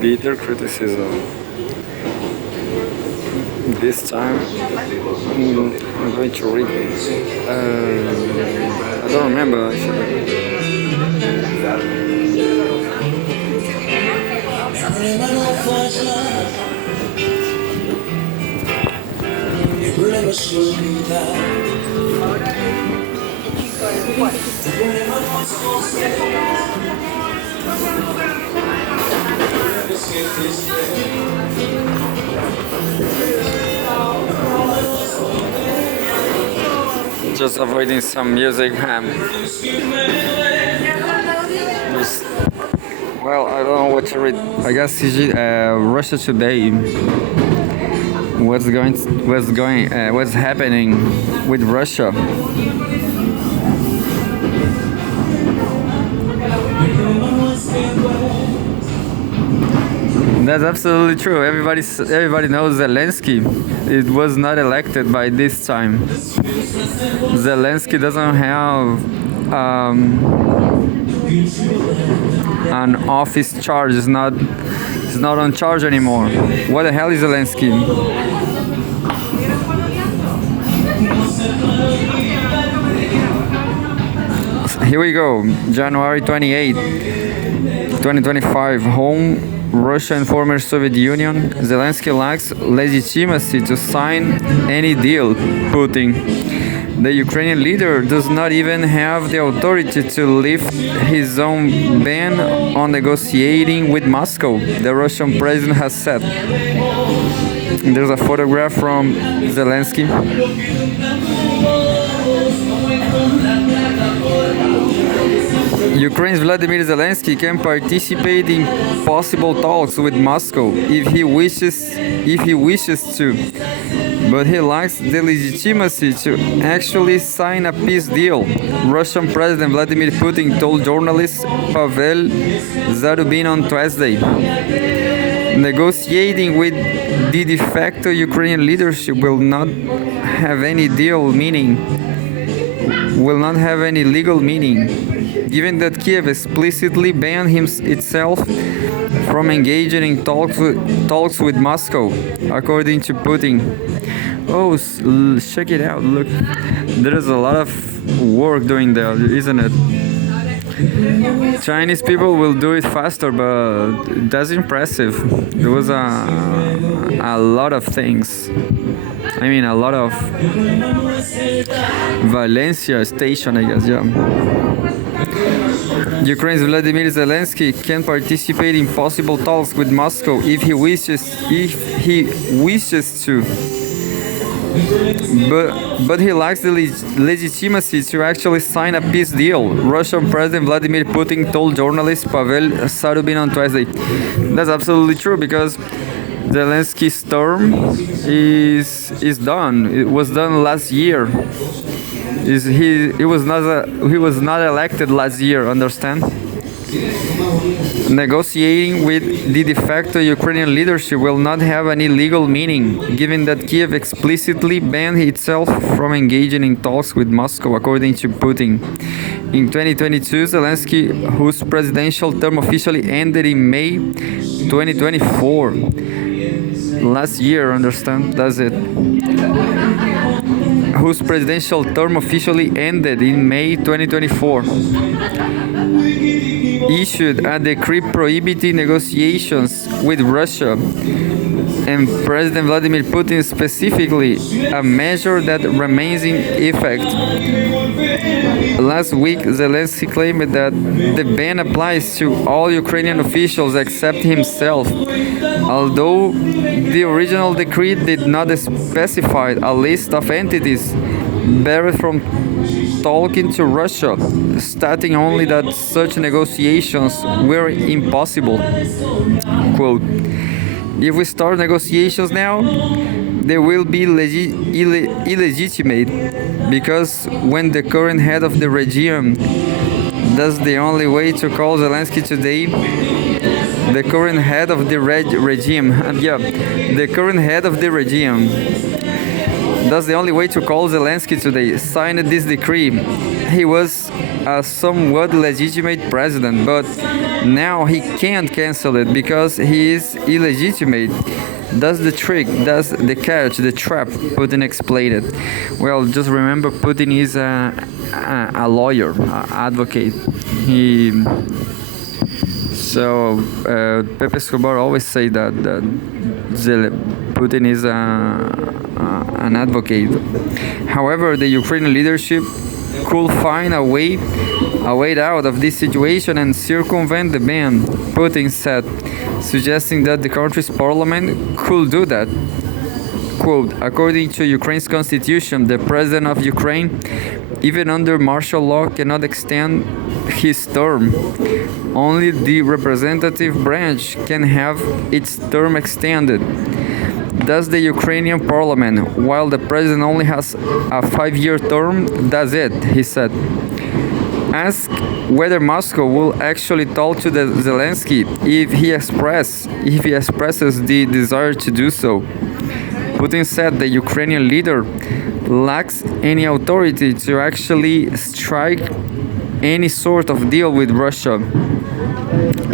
bitter criticism. This time, I'm going to read. I don't remember actually. Just avoiding some music. Well, I don't know what to read. I guess Russia Today. What's happening with Russia? That's absolutely true. Everybody knows Zelensky. It was not elected by this time. Zelensky doesn't have an office charge. He's not on charge anymore. What the hell is Zelensky? Here we go. January 28, 2025. Home, Russia and former Soviet Union. Zelensky lacks legitimacy to sign any deal. Putin. The Ukrainian leader does not even have the authority to lift his own ban on negotiating with Moscow, the Russian president has said. There's a photograph from Zelensky. Ukraine's Vladimir Zelensky can participate in possible talks with Moscow if he wishes to, but he lacks the legitimacy to actually sign a peace deal, Russian President Vladimir Putin told journalist Pavel Zarubin on Tuesday. Negotiating with the de facto Ukrainian leadership will not have any legal meaning, given that Kiev explicitly banned itself from engaging in talks with Moscow, according to Putin. Oh, check it out, look. There is a lot of work doing there, isn't it? Chinese people will do it faster, but that's impressive. There was a lot of things. I mean, a lot of Valencia station, I guess, yeah. Ukraine's Vladimir Zelensky can participate in possible talks with Moscow if he wishes to. But he lacks the legitimacy to actually sign a peace deal, Russian President Vladimir Putin told journalist Pavel Zarubin on Tuesday. That's absolutely true, because Zelensky's term is done. It was done last year. He was not elected last year, understand? Negotiating with the de facto Ukrainian leadership will not have any legal meaning, given that Kiev explicitly banned itself from engaging in talks with Moscow, according to Putin. In 2022, Zelensky, whose presidential term officially ended in May 2024, last year, understand? That's it. Whose presidential term officially ended in May 2024, issued a decree prohibiting negotiations with Russia and President Vladimir Putin specifically, a measure that remains in effect. Last week, Zelensky claimed that the ban applies to all Ukrainian officials except himself, although the original decree did not specify a list of entities barred from talking to Russia, stating only that such negotiations were impossible. Quote, "If we start negotiations now, they will be illegitimate, because when the current head of the regime, that's the only way to call Zelensky today, the current head of the regime, the current head of the regime, that's the only way to call Zelensky today, signed this decree. He was a somewhat legitimate president, but Now he can't cancel it because he is illegitimate. That's the trick, that's the catch, the trap, Putin explained it. Well, just remember Putin is a lawyer, a advocate. Pepe Escobar always say that Putin is an advocate. However, the Ukrainian leadership could find a way out of this situation and circumvent the ban, Putin said, suggesting that the country's parliament could do that. Quote, according to Ukraine's constitution, the president of Ukraine, even under martial law, cannot extend his term. Only the representative branch can have its term extended. Thus, the Ukrainian parliament, while the president only has a 5-year term, that's it, he said. Asked whether Moscow will actually talk to Zelensky if he expresses the desire to do so. Putin said the Ukrainian leader lacks any authority to actually strike any sort of deal with Russia.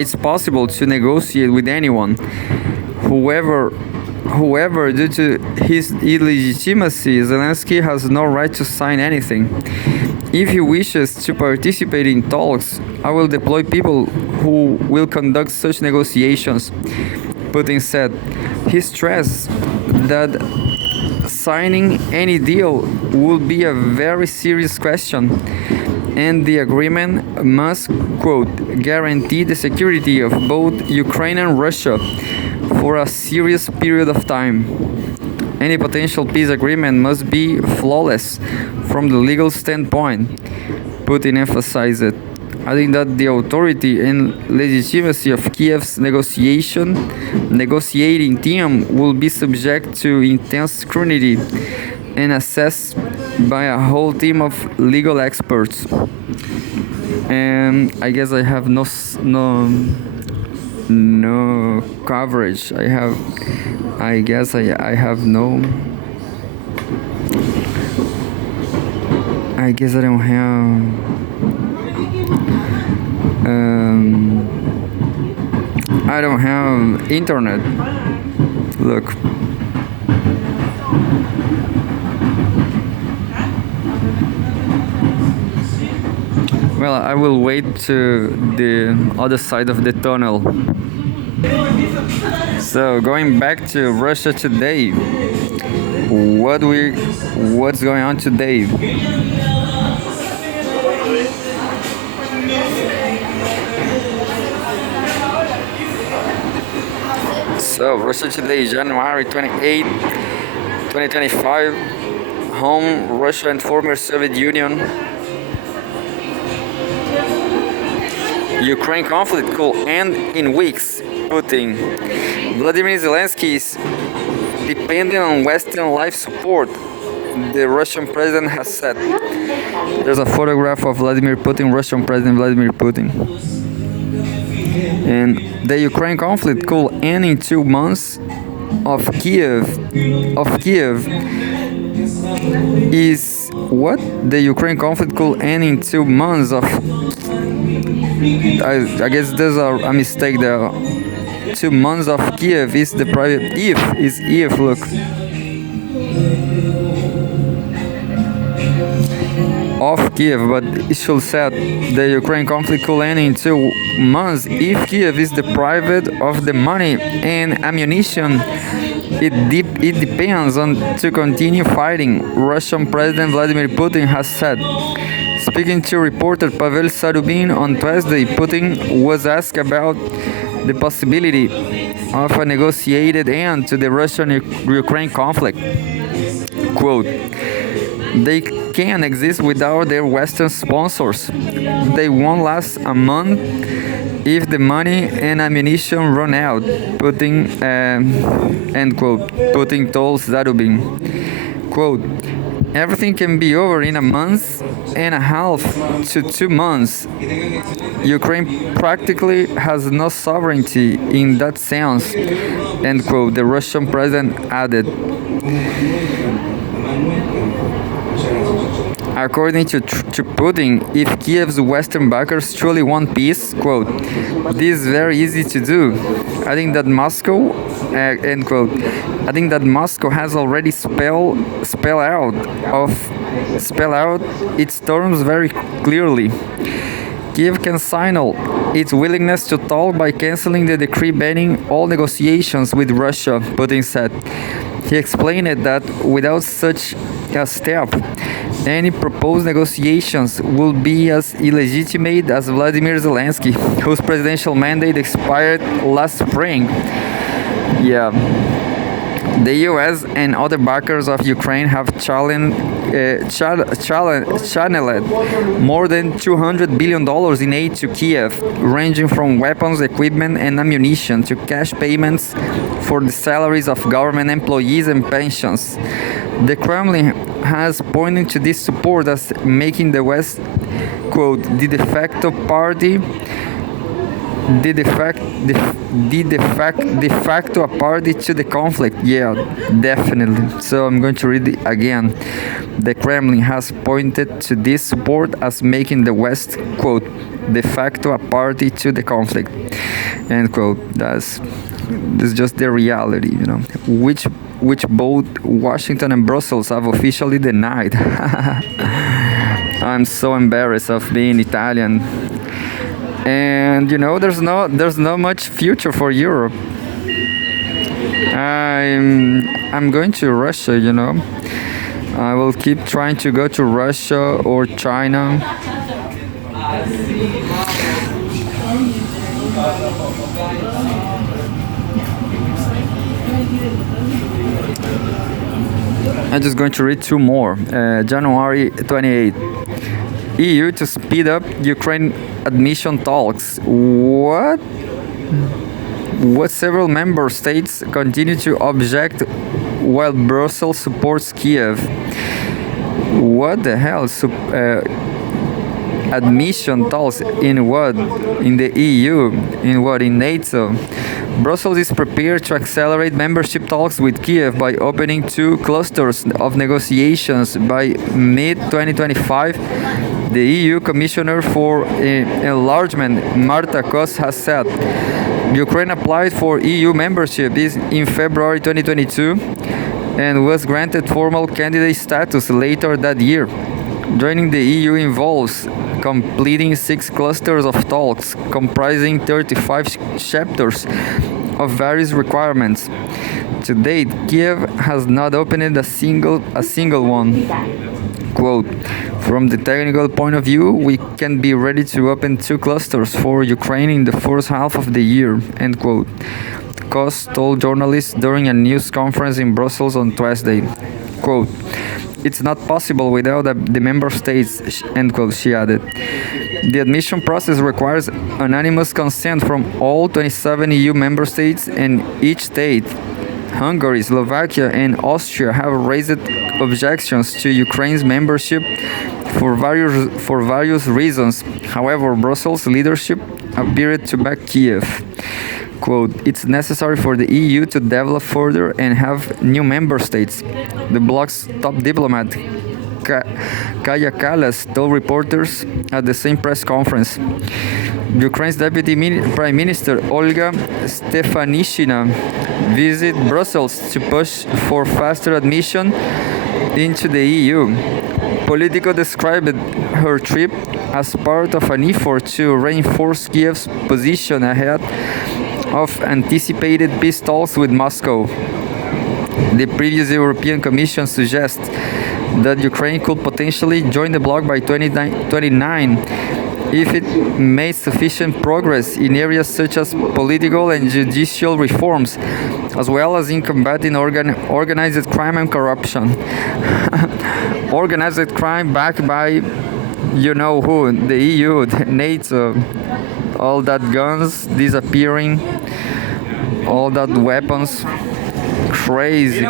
It's possible to negotiate with anyone, whoever, due to his illegitimacy, Zelensky has no right to sign anything. If he wishes to participate in talks, I will deploy people who will conduct such negotiations, Putin said. He stressed that signing any deal would be a very serious question, and the agreement must, quote, guarantee the security of both Ukraine and Russia for a serious period of time. Any potential peace agreement must be flawless from the legal standpoint, Putin emphasized it, adding that the authority and legitimacy of Kiev's negotiating team will be subject to intense scrutiny and assessed by a whole team of legal experts. And I guess I have no coverage. I guess I have no. I guess I don't have. I don't have internet. Look. Well, I will wait to the other side of the tunnel. So going back to Russia today, what's going on today? So Russia today, January 28, 2025, home Russia and former Soviet Union. Ukraine conflict could end in weeks, Putin. Vladimir Zelensky is dependent on Western life support, the Russian president has said. There's a photograph of Vladimir Putin, Russian President Vladimir Putin. And the Ukraine conflict could end in 2 months of Kiev is what? The Ukraine conflict could end in 2 months of I guess there's a mistake there. 2 months of Kiev is the private if look. Of Kiev, but it should say the Ukraine conflict could end in 2 months if Kiev is deprived of the money and ammunition it depends on to continue fighting, Russian President Vladimir Putin has said. Speaking to reporter Pavel Sarubin on Thursday, Putin was asked about the possibility of a negotiated end to the Russian-Ukraine conflict. Quote, they can't exist without their Western sponsors. They won't last a month if the money and ammunition run out, Putin, end quote, Putin told Zarubin. Quote, everything can be over in a month and a half to 2 months. Ukraine practically has no sovereignty in that sense, end quote, the Russian president added. According to Putin, if Kiev's Western backers truly want peace, quote, this is very easy to do. I think that Moscow, end quote, I think that Moscow has already spell out its terms very clearly. Kiev can signal its willingness to talk by canceling the decree banning all negotiations with Russia, Putin said. He explained that without such a step, any proposed negotiations will be as illegitimate as Vladimir Zelensky, whose presidential mandate expired last spring. Yeah. The US and other backers of Ukraine have channeled more than $200 billion in aid to Kiev, ranging from weapons, equipment, and ammunition to cash payments for the salaries of government employees and pensions. The Kremlin has pointed to this support as making the West, quote, the de facto party de facto a party to the conflict. Yeah, definitely. So I'm going to read it again. The Kremlin has pointed to this support as making the West, quote, de facto a party to the conflict, end quote. This is just the reality, which both Washington and Brussels have officially denied. I'm so embarrassed of being Italian. And there's not much future for Europe. I'm going to Russia. I will keep trying to go to Russia or China. I'm just going to read two more. January 28th. EU to speed up Ukraine admission talks. What several member states continue to object while Brussels supports Kiev. What the hell? Admission talks in what? In the EU? In what? In NATO? Brussels is prepared to accelerate membership talks with Kiev by opening 2 clusters of negotiations by mid-2025. The EU Commissioner for Enlargement, Marta Kos, has said Ukraine applied for EU membership in February 2022 and was granted formal candidate status later that year. Joining the EU involves completing 6 clusters of talks comprising 35 chapters of various requirements. To date, Kiev has not opened a single one. Quote, from the technical point of view, we can be ready to open 2 clusters for Ukraine in the first half of the year, end quote. Kos told journalists during a news conference in Brussels on Tuesday. Quote, it's not possible without the member states, end quote, she added. The admission process requires unanimous consent from all 27 EU member states, and each state, Hungary, Slovakia, and Austria, have raised objections to Ukraine's membership for various reasons. However, Brussels leadership appeared to back Kiev. Quote, it's necessary for the EU to develop further and have new member states. The bloc's top diplomat, Kaja Kallas, told reporters at the same press conference. Ukraine's Deputy Prime Minister Olga Stefanishina visited Brussels to push for faster admission into the EU. Politico described her trip as part of an effort to reinforce Kiev's position ahead of anticipated peace talks with Moscow. The previous European Commission suggests that Ukraine could potentially join the bloc by 2029 if it made sufficient progress in areas such as political and judicial reforms, as well as in combating organized crime and corruption. Organized crime backed by who, the EU, the NATO, all that guns disappearing, all that weapons. Crazy.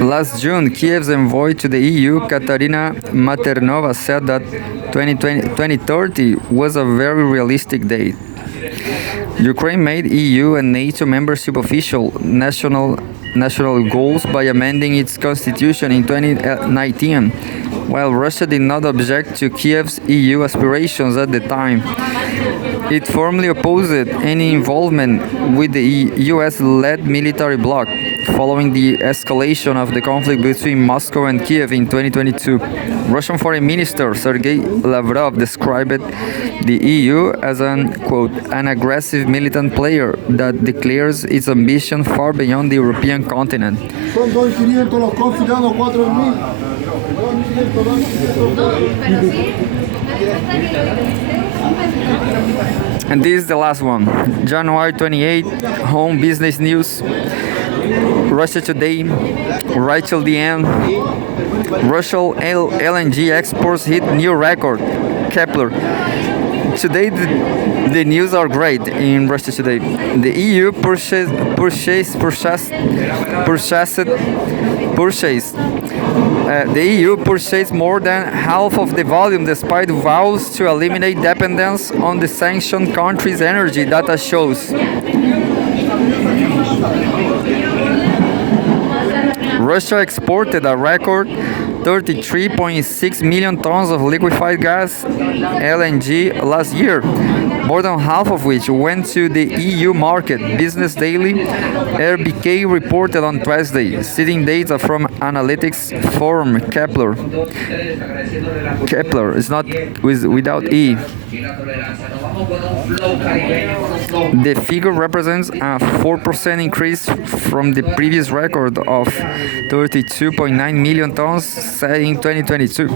Last June, Kiev's envoy to the EU, Katarina Maternova, said that 2030 was a very realistic date. Ukraine made EU and NATO membership official national goals by amending its constitution in 2019, while Russia did not object to Kiev's EU aspirations at the time. It firmly opposed any involvement with the US-led military bloc, following the escalation of the conflict between Moscow and Kiev in 2022. Russian Foreign Minister Sergei Lavrov described the EU as an aggressive militant player that declares its ambition far beyond the European continent. Son 2.500 los confidados, 4.000. And this is the last one. January 28, Home Business News. Russia Today, right till the end. Russian LNG exports hit new record. Kepler. Today the news are great in Russia Today. The EU purchased the EU purchased more than half of the volume despite vows to eliminate dependence on the sanctioned country's energy, data shows. Russia exported a record 33.6 million tons of liquefied gas (LNG) last year, more than half of which went to the EU market. Business Daily RBK reported on Thursday, citing data from analytics firm Kepler. Kepler is not without E. The figure represents a 4% increase from the previous record of 32.9 million tons set in 2022,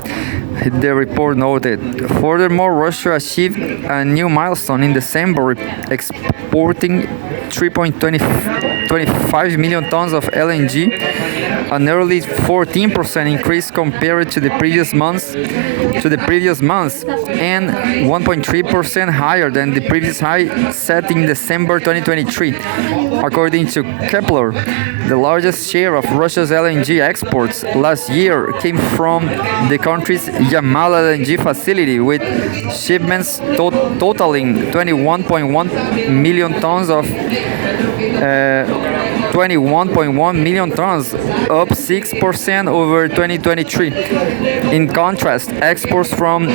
the report noted. Furthermore, Russia achieved a new milestone in December, exporting 3.25 million tons of LNG, a nearly 14% increase compared to the previous months, and 1.3% higher than the previous high set in December 2023. According to Kepler, the largest share of Russia's LNG exports last year came from the country's Yamal LNG facility, with shipments totaling 21.1 million tons of 21.1 million tons, up 6% over 2023. In contrast, exports from